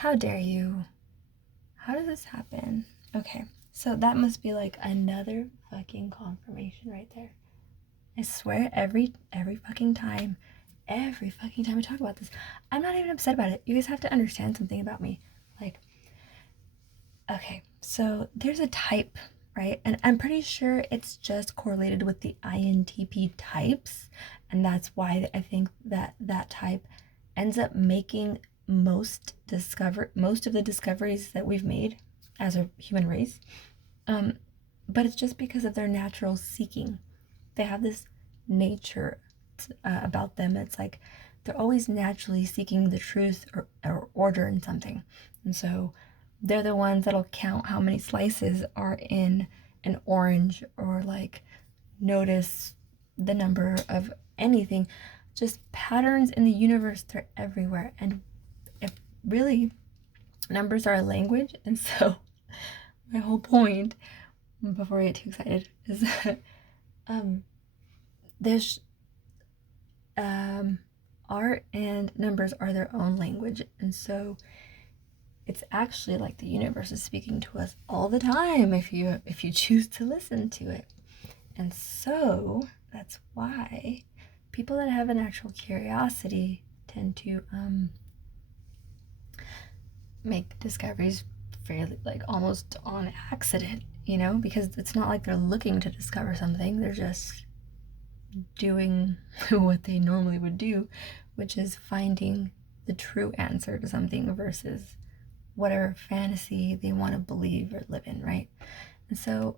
How dare you? How does this happen? Okay, so that must be like another fucking confirmation right there. I swear every fucking time I talk about this, I'm not even upset about it. You guys have to understand something about me. Like, okay, so there's a type, right? And I'm pretty sure it's just correlated with the INTP types, and that's why I think that that type ends up making most of the discoveries that we've made as a human race. But it's just because of their natural seeking. They have this nature about them. It's like they're always naturally seeking the truth or order in something. And so they're the ones that'll count how many slices are in an orange, or like notice the number of anything. Just patterns in the universe, they're everywhere. And if really, numbers are a language. And so my whole point, before I get too excited, is that there's art and numbers are their own language. And so it's actually like the universe is speaking to us all the time if you choose to listen to it. And so that's why people that have an actual curiosity tend to make discoveries fairly, like, almost on accident, because it's not like they're looking to discover something. They're just doing what they normally would do, which is finding the true answer to something versus whatever fantasy they want to believe or live in, right? And so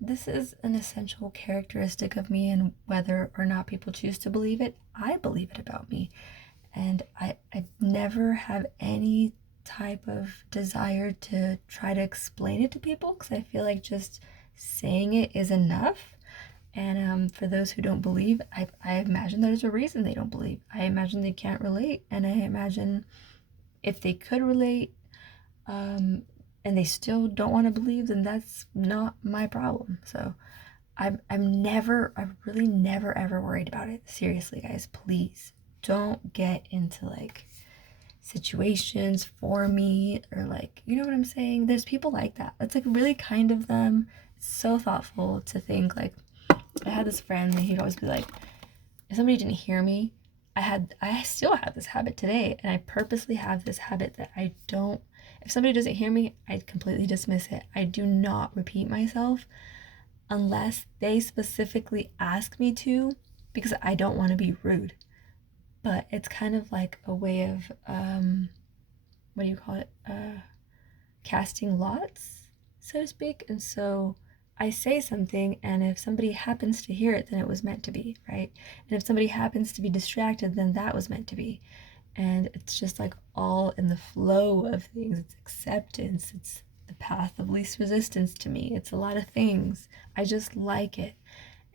this is an essential characteristic of me, and whether or not people choose to believe it, I believe it about me. And I never have any type of desire to try to explain it to people, because I feel like just saying it is enough. And for those who don't believe, I imagine there's a reason they don't believe. I imagine they can't relate, and I imagine if they could relate, and they still don't want to believe, then that's not my problem. So I'm really never ever worried about it. Seriously, guys, please don't get into like situations for me, or like, you know what I'm saying? There's people like that. It's like really kind of them. It's so thoughtful to think like, I had this friend that he'd always be like, if somebody didn't hear me, I still have this habit today, and I purposely have this habit that I don't, if somebody doesn't hear me, I completely dismiss it. I do not repeat myself unless they specifically ask me to, because I don't want to be rude. But it's kind of like a way of, what do you call it? Casting lots, so to speak. And so I say something, and if somebody happens to hear it, then it was meant to be, right? And if somebody happens to be distracted, then that was meant to be. And it's just like all in the flow of things. It's acceptance. It's the path of least resistance to me. It's a lot of things. I just like it.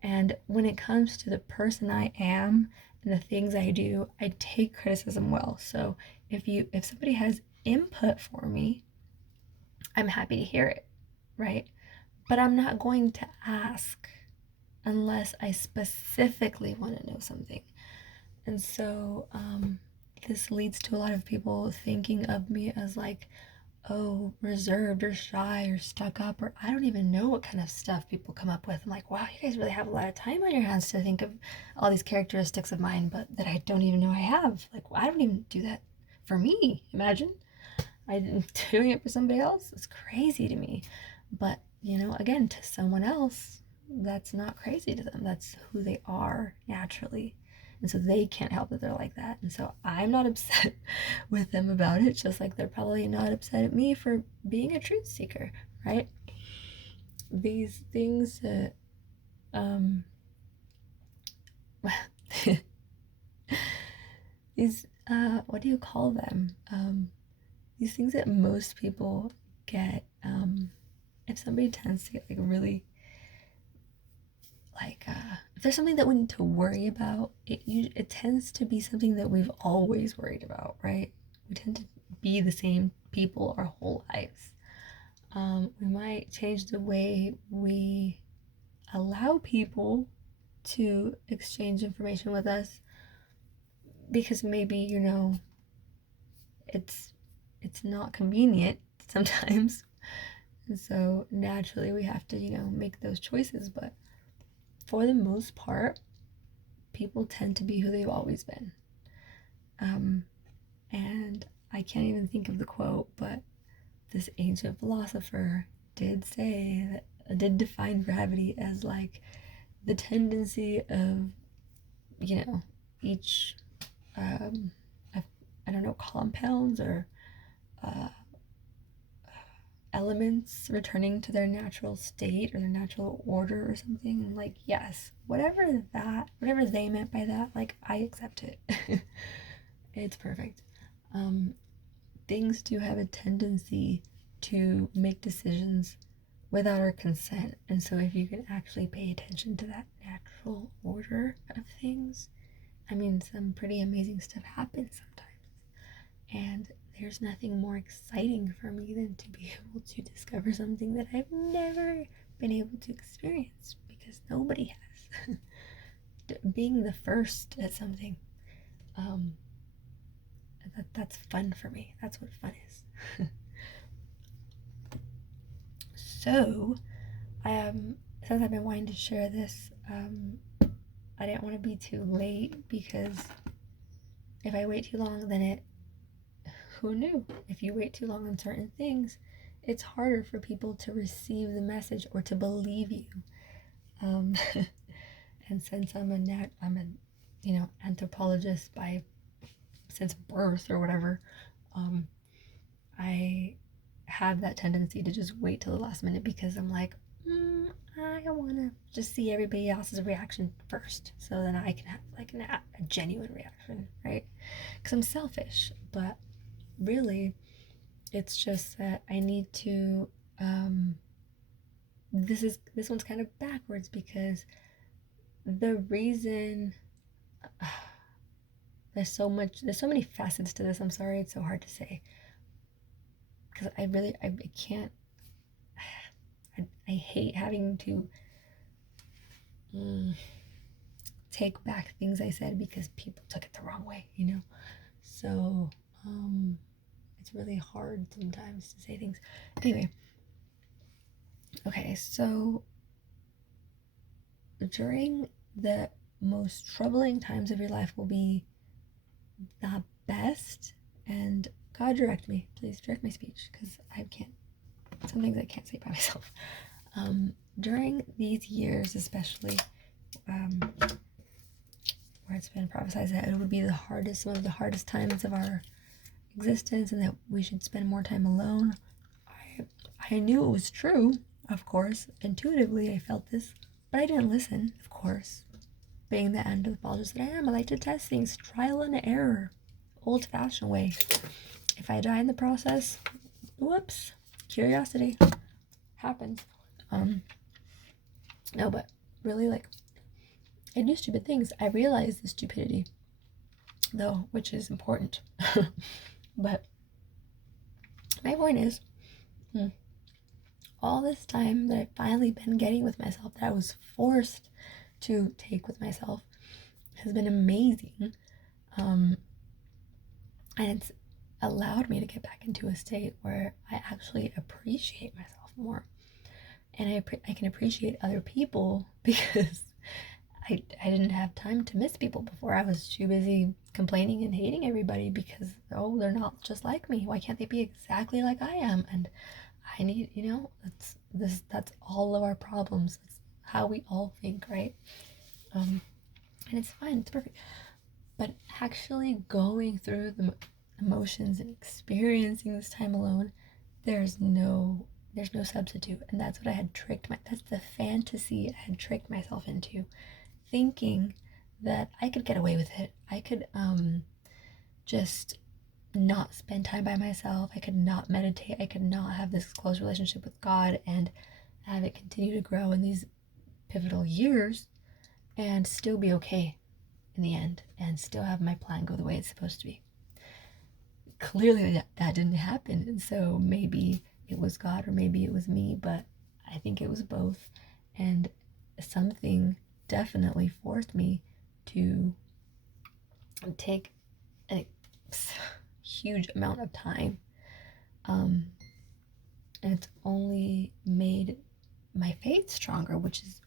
And when it comes to the person I am and the things I do, I take criticism well. So if somebody has input for me, I'm happy to hear it, right? But I'm not going to ask unless I specifically want to know something. And so this leads to a lot of people thinking of me as like, oh, reserved or shy or stuck up, or I don't even know what kind of stuff people come up with. I'm like, wow, you guys really have a lot of time on your hands to think of all these characteristics of mine, but that I don't even know I have. Like, I don't even do that for me. Imagine I'm doing it for somebody else. It's crazy to me. But, again, to someone else, that's not crazy to them. That's who they are naturally. And so they can't help that they're like that. And so I'm not upset with them about it, just like they're probably not upset at me for being a truth seeker, right? These things that, these, what do you call them? These things that most people get, if somebody tends to get like really, like, if there's something that we need to worry about, it tends to be something that we've always worried about, right? We tend to be the same people our whole lives. We might change the way we allow people to exchange information with us, because maybe, it's it's not convenient sometimes. And so naturally we have to, make those choices. But for the most part, people tend to be who they've always been. And I can't even think of the quote, but this ancient philosopher did define gravity as like the tendency of, each, I don't know, compounds or elements returning to their natural state or their natural order or something. Like, yes, whatever they meant by that, like, I accept it. It's perfect. Things do have a tendency to make decisions without our consent. And so if you can actually pay attention to that natural order of things, I mean, some pretty amazing stuff happens sometimes. And there's nothing more exciting for me than to be able to discover something that I've never been able to experience, because nobody has. Being the first at something, that's fun for me. That's what fun is. So, since I've been wanting to share this, I didn't want to be too late, because if I wait too long, then who knew? If you wait too long on certain things, it's harder for people to receive the message or to believe you. And since I'm a anthropologist since birth or whatever, I have that tendency to just wait till the last minute, because I'm like, I want to just see everybody else's reaction first, so then I can have like a genuine reaction, right? Because I'm selfish. But really, it's just that I need to. This one's kind of backwards, because the reason there's so many facets to this. I'm sorry, it's so hard to say, because I can't. I hate having to take back things I said because people took it the wrong way, So it's really hard sometimes to say things. Anyway, okay, so during the most troubling times of your life will be the best, and God, direct me, please direct my speech, because some things I can't say by myself. During these years, especially, where it's been prophesied that it would be some of the hardest times of our existence, and that we should spend more time alone. I knew it was true, of course. Intuitively, I felt this, but I didn't listen, of course. Being the anthropologist that I am, I like to test things, trial and error, old-fashioned way. If I die in the process, whoops, curiosity happens. No, but really, like, I do stupid things. I realize the stupidity, though, which is important. But my point is, all this time that I've finally been getting with myself, that I was forced to take with myself, has been amazing. And it's allowed me to get back into a state where I actually appreciate myself more. And I can appreciate other people, because I didn't have time to miss people before. I was too busy complaining and hating everybody because, they're not just like me. Why can't they be exactly like I am? And I need, that's all of our problems. It's how we all think, right? And it's fine, it's perfect. But actually going through the emotions and experiencing this time alone, there's no substitute. And that's what I had that's the fantasy I had tricked myself into, thinking that I could get away with it. I could just not spend time by myself. I could not meditate. I could not have this close relationship with God and have it continue to grow in these pivotal years and still be okay in the end, and still have my plan go the way it's supposed to be. Clearly that didn't happen, and so maybe it was God or maybe it was me, but I think it was both. And something definitely forced me to take a huge amount of time And it's only made my faith stronger, which is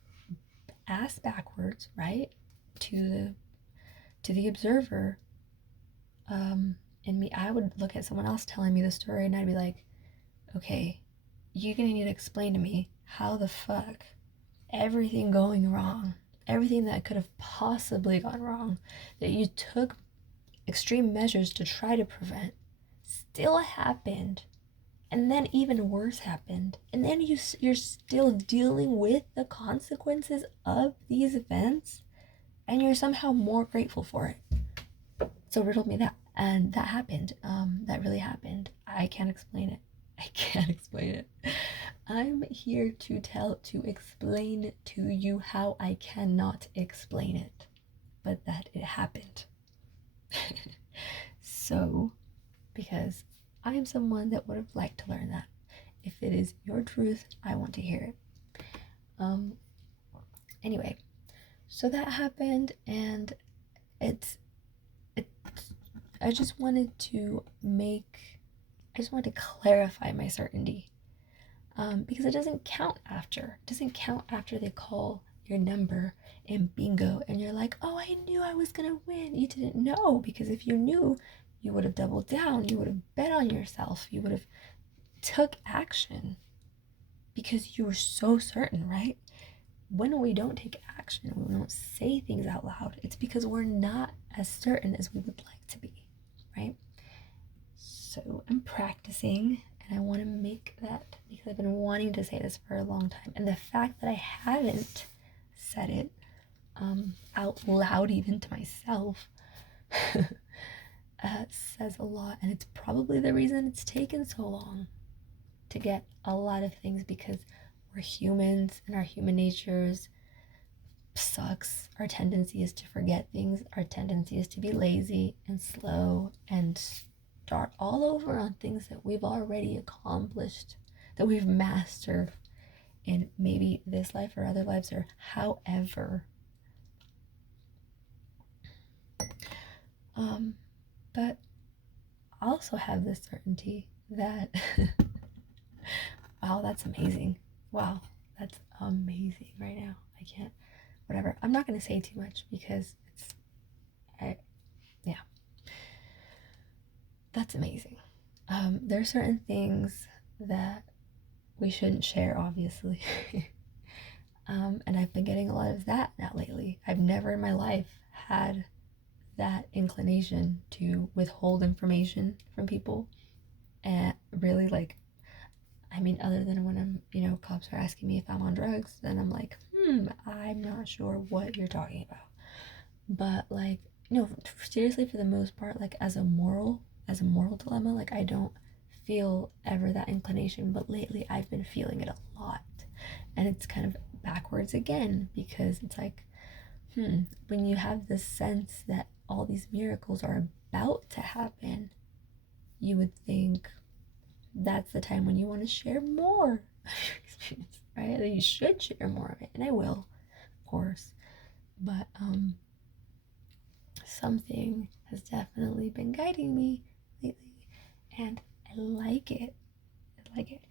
ass backwards, right? To the observer. And me, I would look at someone else telling me the story, and I'd be like, okay, you're gonna need to explain to me how the fuck everything going wrong, everything that could have possibly gone wrong, that you took extreme measures to try to prevent, still happened. And then even worse happened. And then you're still dealing with the consequences of these events, and you're somehow more grateful for it. So riddle me that. And that happened. That really happened. I can't explain it. I can't explain it. I'm here to explain to you how I cannot explain it, but that it happened. So, because I am someone that would have liked to learn that. If it is your truth, I want to hear it. Anyway, so that happened, and I just wanted to clarify my certainty, because it doesn't count after. It doesn't count after they call your number and bingo, and you're like, oh, I knew I was gonna win. You didn't know, because if you knew, you would have doubled down. You would have bet on yourself. You would have took action, because you were so certain, right? When we don't take action, when we don't say things out loud, it's because we're not as certain as we would like to be, right? So I'm practicing, and I want to make that, because I've been wanting to say this for a long time, and the fact that I haven't said it out loud, even to myself, says a lot. And it's probably the reason it's taken so long to get a lot of things, because we're humans, and our human natures sucks. Our tendency is to forget things. Our tendency is to be lazy and slow and start all over on things that we've already accomplished, that we've mastered in maybe this life or other lives, or however. But I also have this certainty that wow, that's amazing. Wow, that's amazing right now. I can't, whatever. I'm not going to say too much, because yeah, that's amazing. There are certain things that we shouldn't share, obviously. And I've been getting a lot of that now lately. I've never in my life had that inclination to withhold information from people. And really, like, I mean, other than when I'm, cops are asking me if I'm on drugs, then I'm like, I'm not sure what you're talking about. But, like, seriously, for the most part, like, as a moral dilemma, like, I don't feel ever that inclination, but lately I've been feeling it a lot. And it's kind of backwards again, because it's like, when you have this sense that all these miracles are about to happen, you would think that's the time when you want to share more of your experience, right? That you should share more of it, and I will, of course. But something has definitely been guiding me lately, and I like it.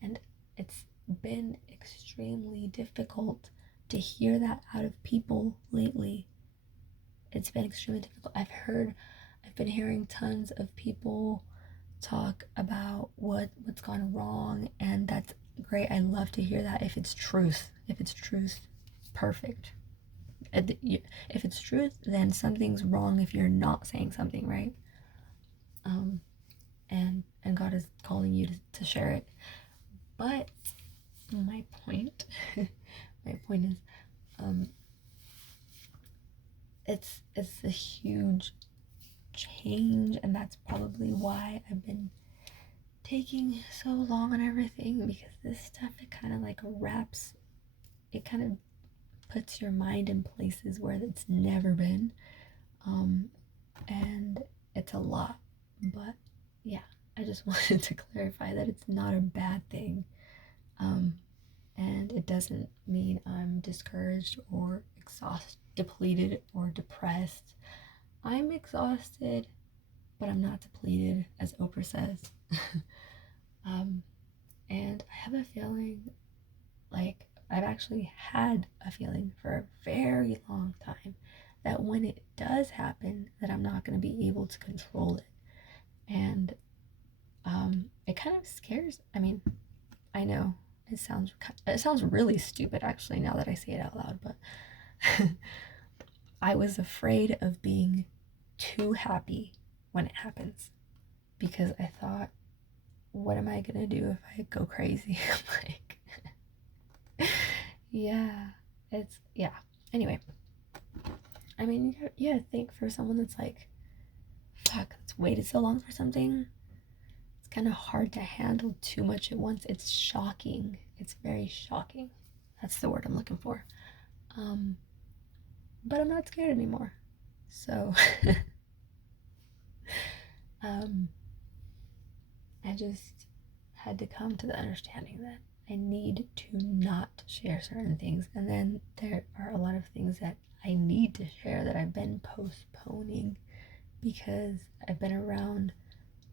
And it's been extremely difficult to hear that out of people lately. It's been extremely difficult. I've been hearing tons of people talk about what's gone wrong, and that's great. I love to hear that. If it's truth, perfect. If it's truth, then something's wrong if you're not saying something, right? And God is calling you to share it. But my point is, it's a huge change, and that's probably why I've been taking so long on everything, because this stuff, it kind of puts your mind in places where it's never been, and it's a lot. But yeah, I just wanted to clarify that it's not a bad thing, and it doesn't mean I'm discouraged or exhausted, depleted, or depressed. I'm exhausted, but I'm not depleted, as Oprah says. have a feeling, like, I've actually had a feeling for a very long time that when it does happen, that I'm not going to be able to control it. And it kind of scares, I mean, I know it sounds really stupid actually now that I say it out loud, but I was afraid of being too happy when it happens because I thought, what am I gonna do if I go crazy? Like, yeah, yeah. Anyway, I mean, yeah, think for someone that's like, fuck, it's waited so long for something. It's kind of hard to handle too much at once. It's shocking. It's very shocking. That's the word I'm looking for. But I'm not scared anymore. So, I just had to come to the understanding that I need to not share certain things. And then there are a lot of things that I need to share that I've been postponing because I've been around,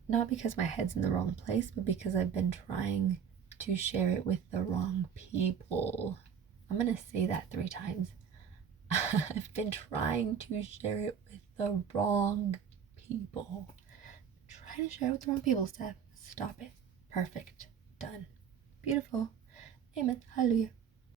not because my head's in the wrong place, but because I've been trying to share it with the wrong people. I'm gonna say that 3 times. I've been trying to share it with the wrong people. Trying to share it with the wrong people, Steph. Stop it. Perfect. Done. Beautiful. Amen. Hallelujah.